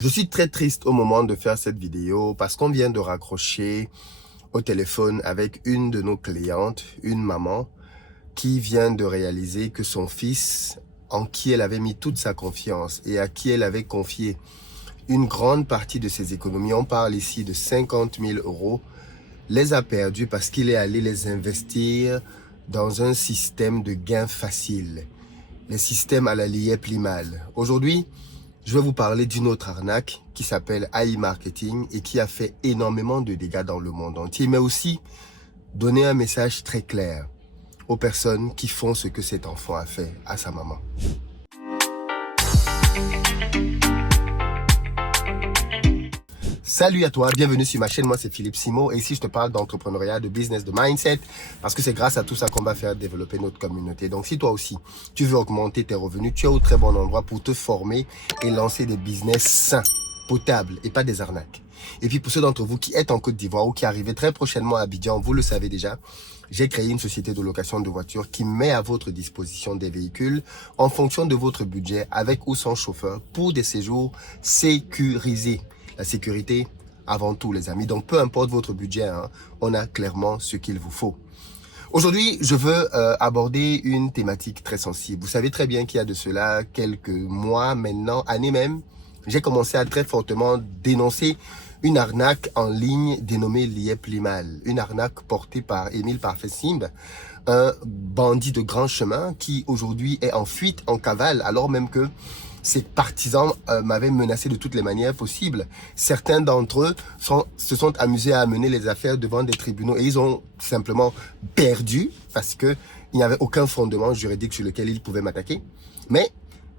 Je suis très triste au moment de faire cette vidéo parce qu'on vient de raccrocher au téléphone avec une de nos clientes, une maman, qui vient de réaliser que son fils, en qui elle avait mis toute sa confiance et à qui elle avait confié une grande partie de ses économies, on parle ici de 50 000 euros, les a perdus parce qu'il est allé les investir dans un système de gains faciles, les systèmes à la Liep Limal. Aujourd'hui, je vais vous parler d'une autre arnaque qui s'appelle AI Marketing et qui a fait énormément de dégâts dans le monde entier, mais aussi donner un message très clair aux personnes qui font ce que cet enfant a fait à sa maman. Salut à toi, bienvenue sur ma chaîne, moi c'est Philippe Simo et ici je te parle d'entrepreneuriat, de business, de mindset parce que c'est grâce à tout ça qu'on va faire développer notre communauté. Donc si toi aussi tu veux augmenter tes revenus, tu es au très bon endroit pour te former et lancer des business sains, potables et pas des arnaques. Et puis pour ceux d'entre vous qui êtes en Côte d'Ivoire ou qui arrivez très prochainement à Abidjan, vous le savez déjà, j'ai créé une société de location de voitures qui met à votre disposition des véhicules en fonction de votre budget avec ou sans chauffeur pour des séjours sécurisés. La sécurité avant tout les amis, donc peu importe votre budget, on a clairement ce qu'il vous faut. Aujourd'hui, je veux aborder une thématique très sensible. Vous savez très bien qu'il y a de cela quelques mois maintenant, années même, j'ai commencé à très fortement dénoncer une arnaque en ligne dénommée Liep Limal. Une arnaque portée par Émile Parfait Simb, un bandit de grand chemin qui aujourd'hui est en fuite, en cavale, alors même que ses partisans m'avaient menacé de toutes les manières possibles. Certains d'entre eux se sont amusés à amener les affaires devant des tribunaux et ils ont simplement perdu parce qu'il n'y avait aucun fondement juridique sur lequel ils pouvaient m'attaquer. Mais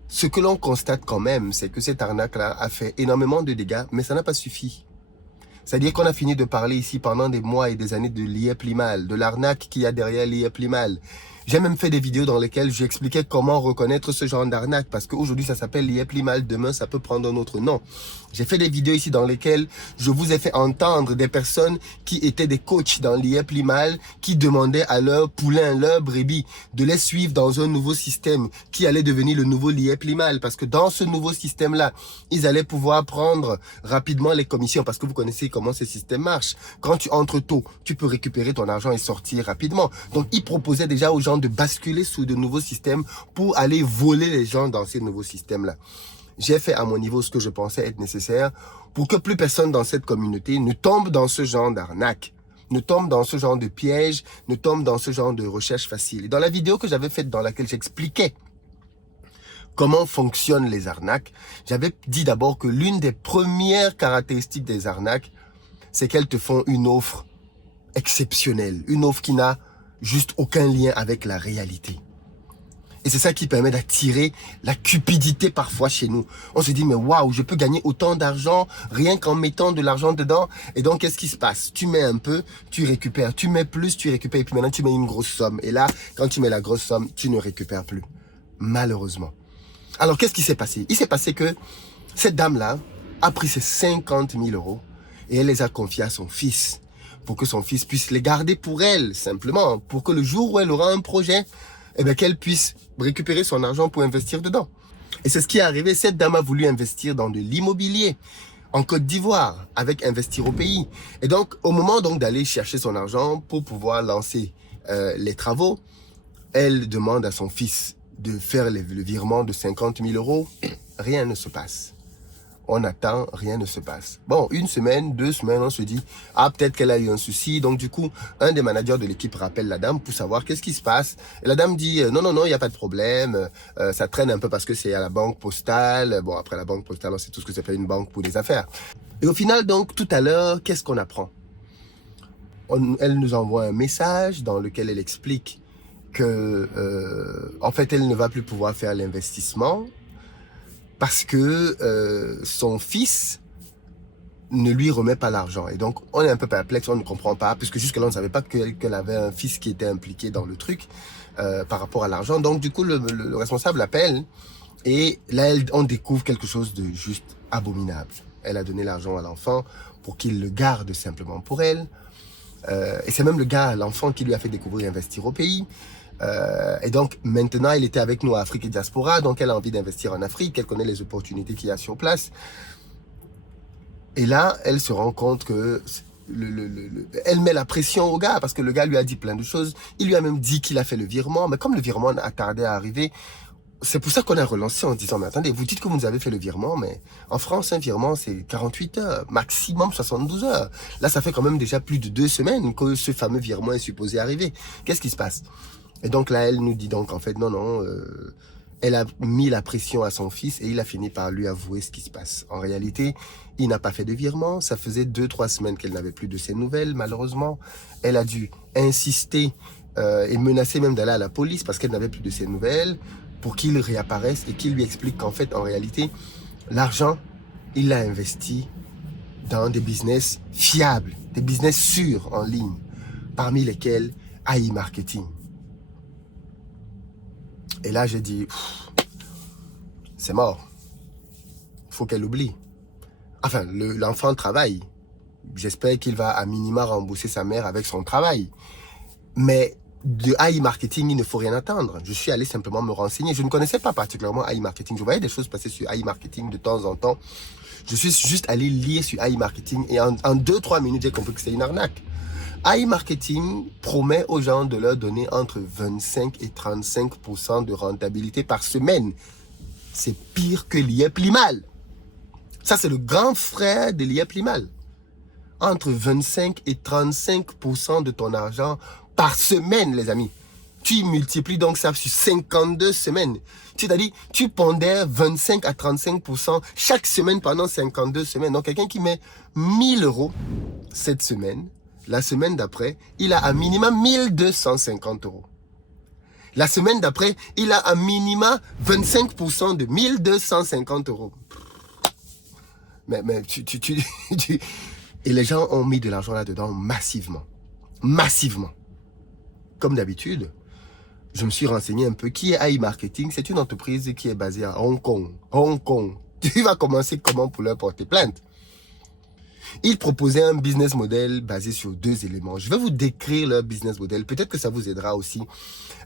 ce que l'on constate quand même, c'est que cette arnaque-là a fait énormément de dégâts, mais ça n'a pas suffi. C'est-à-dire qu'on a fini de parler ici pendant des mois et des années de Liep Limal, de l'arnaque qu'il y a derrière Liep Limal. J'ai même fait des vidéos dans lesquelles j'expliquais comment reconnaître ce genre d'arnaque parce qu'aujourd'hui ça s'appelle Liep Limal, demain ça peut prendre un autre nom. J'ai fait des vidéos ici dans lesquelles je vous ai fait entendre des personnes qui étaient des coachs dans Liep Limal qui demandaient à leurs poulains, leurs brebis de les suivre dans un nouveau système qui allait devenir le nouveau Liep Limal parce que dans ce nouveau système-là, ils allaient pouvoir prendre rapidement les commissions parce que vous connaissez comment ce système marche. Quand tu entres tôt, tu peux récupérer ton argent et sortir rapidement. Donc, ils proposaient déjà aux gens de basculer sous de nouveaux systèmes pour aller voler les gens dans ces nouveaux systèmes-là. J'ai fait à mon niveau ce que je pensais être nécessaire pour que plus personne dans cette communauté ne tombe dans ce genre d'arnaque, ne tombe dans ce genre de piège, ne tombe dans ce genre de recherche facile. Et dans la vidéo que j'avais faite dans laquelle j'expliquais comment fonctionnent les arnaques, j'avais dit d'abord que l'une des premières caractéristiques des arnaques, c'est qu'elles te font une offre exceptionnelle, une offre qui n'a juste aucun lien avec la réalité. Et c'est ça qui permet d'attirer la cupidité parfois chez nous. On se dit, mais waouh, je peux gagner autant d'argent rien qu'en mettant de l'argent dedans. Et donc, qu'est-ce qui se passe? Tu mets un peu, tu récupères. Tu mets plus, tu récupères. Et puis maintenant, tu mets une grosse somme. Et là, quand tu mets la grosse somme, tu ne récupères plus. Malheureusement. Alors, qu'est-ce qui s'est passé? Il s'est passé que cette dame-là a pris ses 50 000 euros et elle les a confiés à son fils pour que son fils puisse les garder pour elle, simplement, pour que le jour où elle aura un projet, eh bien, qu'elle puisse récupérer son argent pour investir dedans. Et c'est ce qui est arrivé. Cette dame a voulu investir dans de l'immobilier en Côte d'Ivoire avec Investir au pays. Et donc, au moment donc d'aller chercher son argent pour pouvoir lancer les travaux, elle demande à son fils de faire le virement de 50 000 euros. Rien ne se passe. On attend, rien ne se passe. Bon, une semaine, 2 semaines, on se dit, ah, peut-être qu'elle a eu un souci. Donc, du coup, un des managers de l'équipe rappelle la dame pour savoir qu'est-ce qui se passe. Et la dame dit, non, non, non, il n'y a pas de problème. Ça traîne un peu parce que c'est à la banque postale. Bon, après la banque postale, on sait tout ce que c'est, une banque pour des affaires. Et au final, donc, tout à l'heure, qu'est-ce qu'on apprend? Elle nous envoie un message dans lequel elle explique que, en fait, elle ne va plus pouvoir faire l'investissement parce que son fils ne lui remet pas l'argent. Et donc, on est un peu perplexe, on ne comprend pas, puisque jusque-là, on ne savait pas qu'elle avait un fils qui était impliqué dans le truc par rapport à l'argent. Donc, du coup, le responsable appelle et là, on découvre quelque chose de juste abominable. Elle a donné l'argent à l'enfant pour qu'il le garde simplement pour elle. Et c'est même le gars, l'enfant, qui lui a fait découvrir Investir au pays. Et donc, maintenant, elle était avec nous à Afrique et Diaspora, donc elle a envie d'investir en Afrique, elle connaît les opportunités qu'il y a sur place. Et là, elle se rend compte que elle met la pression au gars parce que le gars lui a dit plein de choses. Il lui a même dit qu'il a fait le virement. Mais comme le virement a tardé à arriver, c'est pour ça qu'on a relancé en disant, mais attendez, vous dites que vous nous avez fait le virement, mais en France, un virement, c'est 48 heures, maximum 72 heures. Là, ça fait quand même déjà plus de 2 semaines que ce fameux virement est supposé arriver. Qu'est-ce qui se passe? Et donc là, elle nous dit donc, en fait, non, elle a mis la pression à son fils et il a fini par lui avouer ce qui se passe. En réalité, il n'a pas fait de virement. Ça faisait 2-3 semaines qu'elle n'avait plus de ses nouvelles, malheureusement. Elle a dû insister et menacer même d'aller à la police parce qu'elle n'avait plus de ses nouvelles, pour qu'il réapparaisse et qu'il lui explique qu'en fait, en réalité, l'argent, il l'a investi dans des business fiables, des business sûrs en ligne, parmi lesquels AI Marketing. Et là, j'ai dit, c'est mort. Il faut qu'elle oublie. Enfin, l'enfant travaille. J'espère qu'il va à minima rembourser sa mère avec son travail. Mais de AI Marketing, il ne faut rien attendre. Je suis allé simplement me renseigner. Je ne connaissais pas particulièrement AI Marketing. Je voyais des choses passer sur AI Marketing de temps en temps. Je suis juste allé lire sur AI Marketing et en 2-3 minutes, j'ai compris que c'était une arnaque. AI Marketing promet aux gens de leur donner entre 25 et 35% de rentabilité par semaine. C'est pire que l'IA Plimal. Ça, c'est le grand frère de l'IA Plimal. Entre 25 et 35% de ton argent par semaine, les amis. Tu multiplies donc ça sur 52 semaines. C'est-à-dire, tu pondères 25 à 35% chaque semaine pendant 52 semaines. Donc, quelqu'un qui met 1000 € cette semaine, la semaine d'après, il a un minimum 1250 €. La semaine d'après, il a un minimum 25% de 1250 €. Mais et les gens ont mis de l'argent là-dedans massivement. Massivement. Comme d'habitude, je me suis renseigné un peu. Qui est AI Marketing? C'est une entreprise qui est basée à Hong Kong. Hong Kong. Tu vas commencer comment pour leur porter plainte? Ils proposaient un business model basé sur 2 éléments. Je vais vous décrire leur business model. Peut-être que ça vous aidera aussi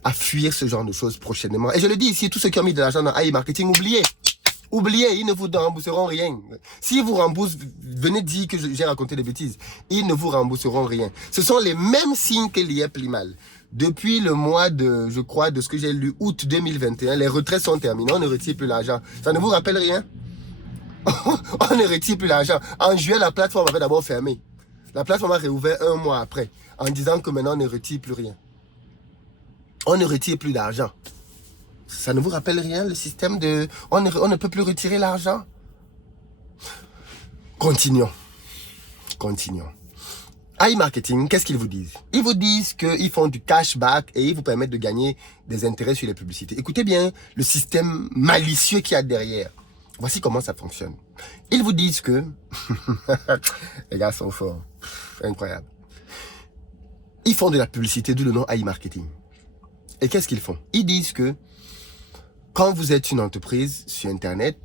à fuir ce genre de choses prochainement. Et je le dis ici, tous ceux qui ont mis de l'argent dans AI Marketing, oubliez. Oubliez, ils ne vous rembourseront rien. S'ils vous remboursent, venez dire que j'ai raconté des bêtises. Ils ne vous rembourseront rien. Ce sont les mêmes signes que l'IA Plimal. Depuis le mois de, je crois, de ce que j'ai lu, août 2021, les retraits sont terminés. On ne retire plus l'argent. Ça ne vous rappelle rien? On ne retire plus l'argent. En juillet, la plateforme avait d'abord fermé. La plateforme a réouvert 1 mois après, en disant que maintenant, on ne retire plus rien. On ne retire plus d'argent. Ça ne vous rappelle rien, le système de... On ne peut plus retirer l'argent? Continuons. Continuons. AI Marketing, qu'est-ce qu'ils vous disent? Ils vous disent qu'ils font du cashback et ils vous permettent de gagner des intérêts sur les publicités. Écoutez bien le système malicieux qu'il y a derrière. Voici comment ça fonctionne. Ils vous disent que... Les gars sont forts. Incroyable. Ils font de la publicité, d'où le nom AI Marketing. Et qu'est-ce qu'ils font? Ils disent que quand vous êtes une entreprise sur Internet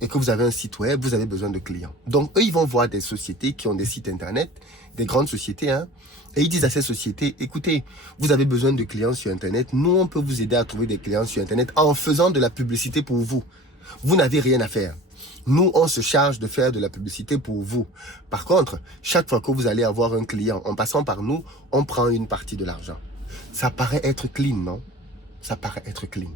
et que vous avez un site web, vous avez besoin de clients. Donc, eux, ils vont voir des sociétés qui ont des sites Internet, des grandes sociétés, hein, et ils disent à ces sociétés, écoutez, vous avez besoin de clients sur Internet, nous, on peut vous aider à trouver des clients sur Internet en faisant de la publicité pour vous. Vous n'avez rien à faire. Nous, on se charge de faire de la publicité pour vous. Par contre, chaque fois que vous allez avoir un client, en passant par nous, on prend une partie de l'argent. Ça paraît être clean, non? Ça paraît être clean.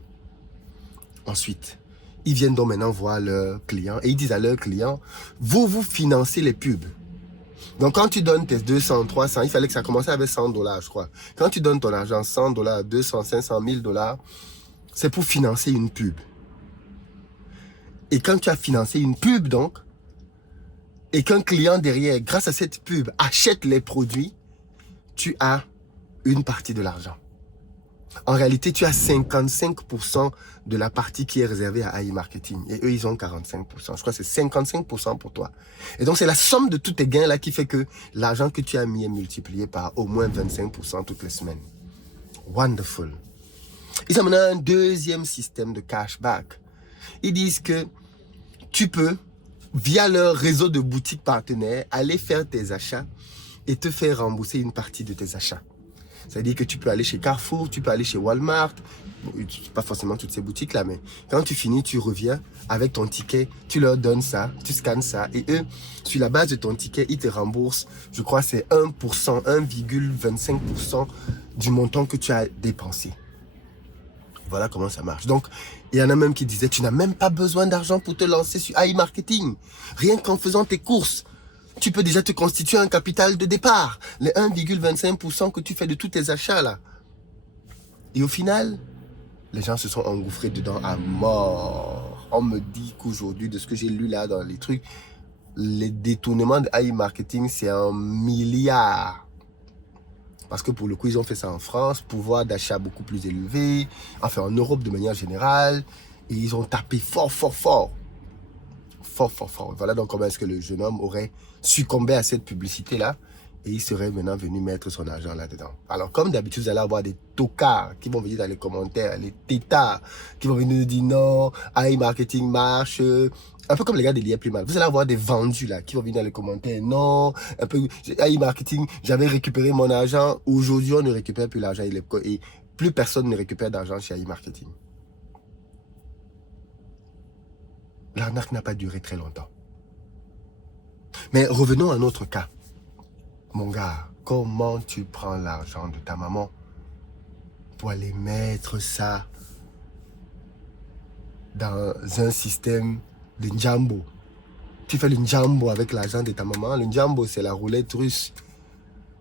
Ensuite, ils viennent donc maintenant voir leurs clients et ils disent à leurs clients, vous financez les pubs. Donc quand tu donnes tes 200, 300, il fallait que ça commence avec 100 $, je crois. Quand tu donnes ton argent, 100 $, 200, 500, 1000 $, c'est pour financer une pub. Et quand tu as financé une pub donc, et qu'un client derrière, grâce à cette pub, achète les produits, tu as une partie de l'argent. En réalité, tu as 55% de la partie qui est réservée à AI Marketing. Et eux, ils ont 45%. Je crois que c'est 55% pour toi. Et donc, c'est la somme de tous tes gains là qui fait que l'argent que tu as mis est multiplié par au moins 25% toutes les semaines. Wonderful. Ils ont maintenant un deuxième système de cashback. Ils disent que tu peux, via leur réseau de boutiques partenaires, aller faire tes achats et te faire rembourser une partie de tes achats. C'est-à-dire que tu peux aller chez Carrefour, tu peux aller chez Walmart, bon, pas forcément toutes ces boutiques-là, mais quand tu finis, tu reviens avec ton ticket, tu leur donnes ça, tu scannes ça, et eux, sur la base de ton ticket, ils te remboursent, je crois c'est 1%, 1,25% du montant que tu as dépensé. Voilà comment ça marche. Donc, il y en a même qui disaient, tu n'as même pas besoin d'argent pour te lancer sur AI Marketing. Rien qu'en faisant tes courses, tu peux déjà te constituer un capital de départ. Les 1,25% que tu fais de tous tes achats là. Et au final, les gens se sont engouffrés dedans à mort. On me dit qu'aujourd'hui, de ce que j'ai lu là dans les trucs, les détournements de AI Marketing, c'est 1 milliard. Parce que pour le coup, ils ont fait ça en France, pouvoir d'achat beaucoup plus élevé, enfin en Europe de manière générale, et ils ont tapé fort, fort, fort. Fort, fort, fort. Voilà donc comment est-ce que le jeune homme aurait succombé à cette publicité-là, et il serait maintenant venu mettre son argent là-dedans. Alors comme d'habitude, vous allez avoir des tocards qui vont venir dans les commentaires, les tétards, qui vont venir nous dire non, AI Marketing marche, un peu comme les gars de l'IA plus mal. Vous allez avoir des vendus là qui vont venir dans les commentaires. Non, un peu AI Marketing, j'avais récupéré mon argent. Aujourd'hui, on ne récupère plus l'argent. Et plus personne ne récupère d'argent chez AI Marketing. L'arnaque n'a pas duré très longtemps. Mais revenons à notre cas. Mon gars, comment tu prends l'argent de ta maman pour aller mettre ça dans un système de Njambo? Tu fais le Njambo avec l'argent de ta maman. Le Njambo, c'est la roulette russe.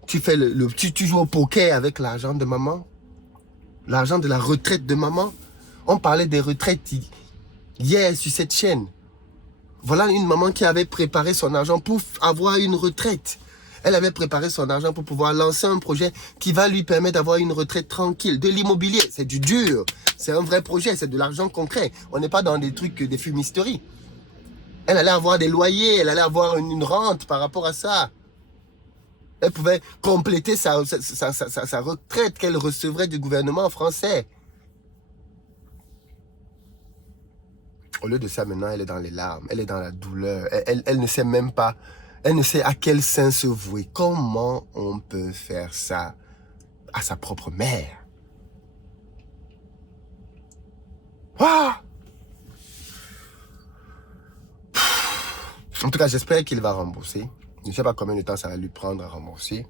Tu fais tu joues au poker avec l'argent de maman. L'argent de la retraite de maman. On parlait des retraites hier sur cette chaîne. Voilà une maman qui avait préparé son argent pour avoir une retraite. Elle avait préparé son argent pour pouvoir lancer un projet qui va lui permettre d'avoir une retraite tranquille. De l'immobilier, c'est du dur. C'est un vrai projet, c'est de l'argent concret. On n'est pas dans des trucs, des fumisteries. Elle allait avoir des loyers, elle allait avoir une rente par rapport à ça. Elle pouvait compléter sa retraite qu'elle recevrait du gouvernement français. Au lieu de ça, maintenant, elle est dans les larmes, elle est dans la douleur. Elle ne sait même pas, elle ne sait à quel sein se vouer. Comment on peut faire ça à sa propre mère? Ah! En tout cas, j'espère qu'il va rembourser. Je ne sais pas combien de temps ça va lui prendre à rembourser.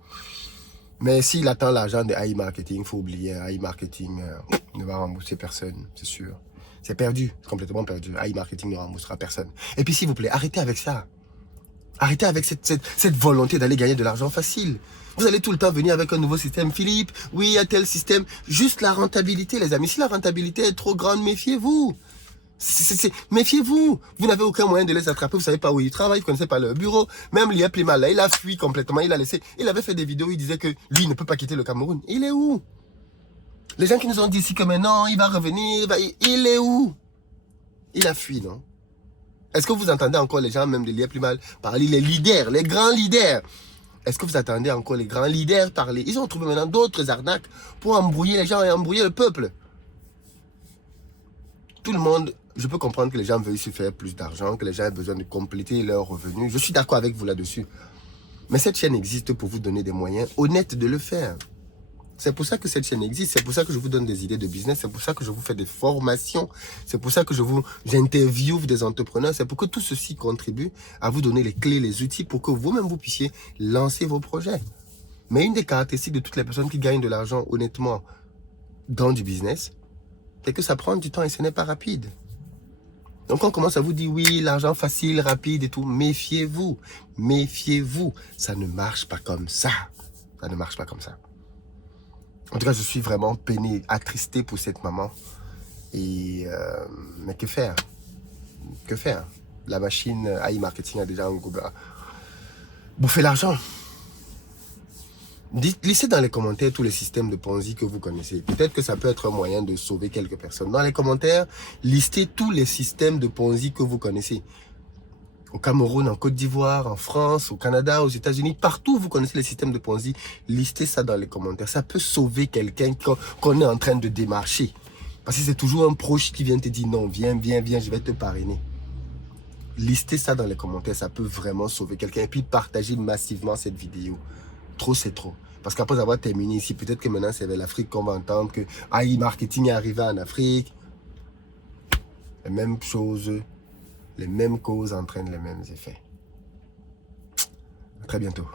Mais s'il attend l'argent de AI Marketing, il faut oublier. AI Marketing ne va rembourser personne, c'est sûr. C'est perdu, complètement perdu. AI Marketing ne remboursera personne. Et puis s'il vous plaît, arrêtez avec ça. Arrêtez avec cette volonté d'aller gagner de l'argent facile. Vous allez tout le temps venir avec un nouveau système. Philippe, oui, il y a tel système. Juste la rentabilité, les amis. Si la rentabilité est trop grande, méfiez-vous. Méfiez-vous. Vous n'avez aucun moyen de les attraper. Vous ne savez pas où ils travaillent. Vous ne connaissez pas leur bureau. Même l'IA Plimal, là, il a fui complètement. Il a laissé. Il avait fait des vidéos où il disait que lui, il ne peut pas quitter le Cameroun. Il est où? Les gens qui nous ont dit ici que maintenant, il va revenir. Il est où? Il a fui, non? Est-ce que vous entendez encore les gens, même de l'IA Plimal, parler, les leaders, les grands leaders? Est-ce que vous attendez encore les grands leaders parler? Ils ont trouvé maintenant d'autres arnaques pour embrouiller les gens et embrouiller le peuple. Tout le monde, je peux comprendre que les gens veuillent se faire plus d'argent, que les gens aient besoin de compléter leurs revenus. Je suis d'accord avec vous là-dessus. Mais cette chaîne existe pour vous donner des moyens honnêtes de le faire. C'est pour ça que cette chaîne existe, c'est pour ça que je vous donne des idées de business, c'est pour ça que je vous fais des formations, c'est pour ça que j'interviewe des entrepreneurs, c'est pour que tout ceci contribue à vous donner les clés, les outils pour que vous-même vous puissiez lancer vos projets. Mais une des caractéristiques de toutes les personnes qui gagnent de l'argent honnêtement dans du business, c'est que ça prend du temps et ce n'est pas rapide. Donc on commence à vous dire oui, l'argent facile, rapide et tout, méfiez-vous, méfiez-vous, ça ne marche pas comme ça, ça ne marche pas comme ça. En tout cas, je suis vraiment peiné, attristé pour cette maman. Et mais que faire? Que faire? La machine AI Marketing a déjà bouffé l'argent. Laissez dans les commentaires tous les systèmes de Ponzi que vous connaissez. Peut-être que ça peut être un moyen de sauver quelques personnes. Dans les commentaires, listez tous les systèmes de Ponzi que vous connaissez. Au Cameroun, en Côte d'Ivoire, en France, au Canada, aux États-Unis, partout vous connaissez les systèmes de Ponzi. Listez ça dans les commentaires. Ça peut sauver quelqu'un qu'on est en train de démarcher. Parce que c'est toujours un proche qui vient te dire non, viens, je vais te parrainer. Listez ça dans les commentaires. Ça peut vraiment sauver quelqu'un. Et puis partagez massivement cette vidéo. Trop, c'est trop. Parce qu'après avoir terminé ici, peut-être que maintenant c'est vers l'Afrique qu'on va entendre que e-marketing est arrivé en Afrique. Les mêmes choses, les mêmes causes entraînent les mêmes effets. À très bientôt.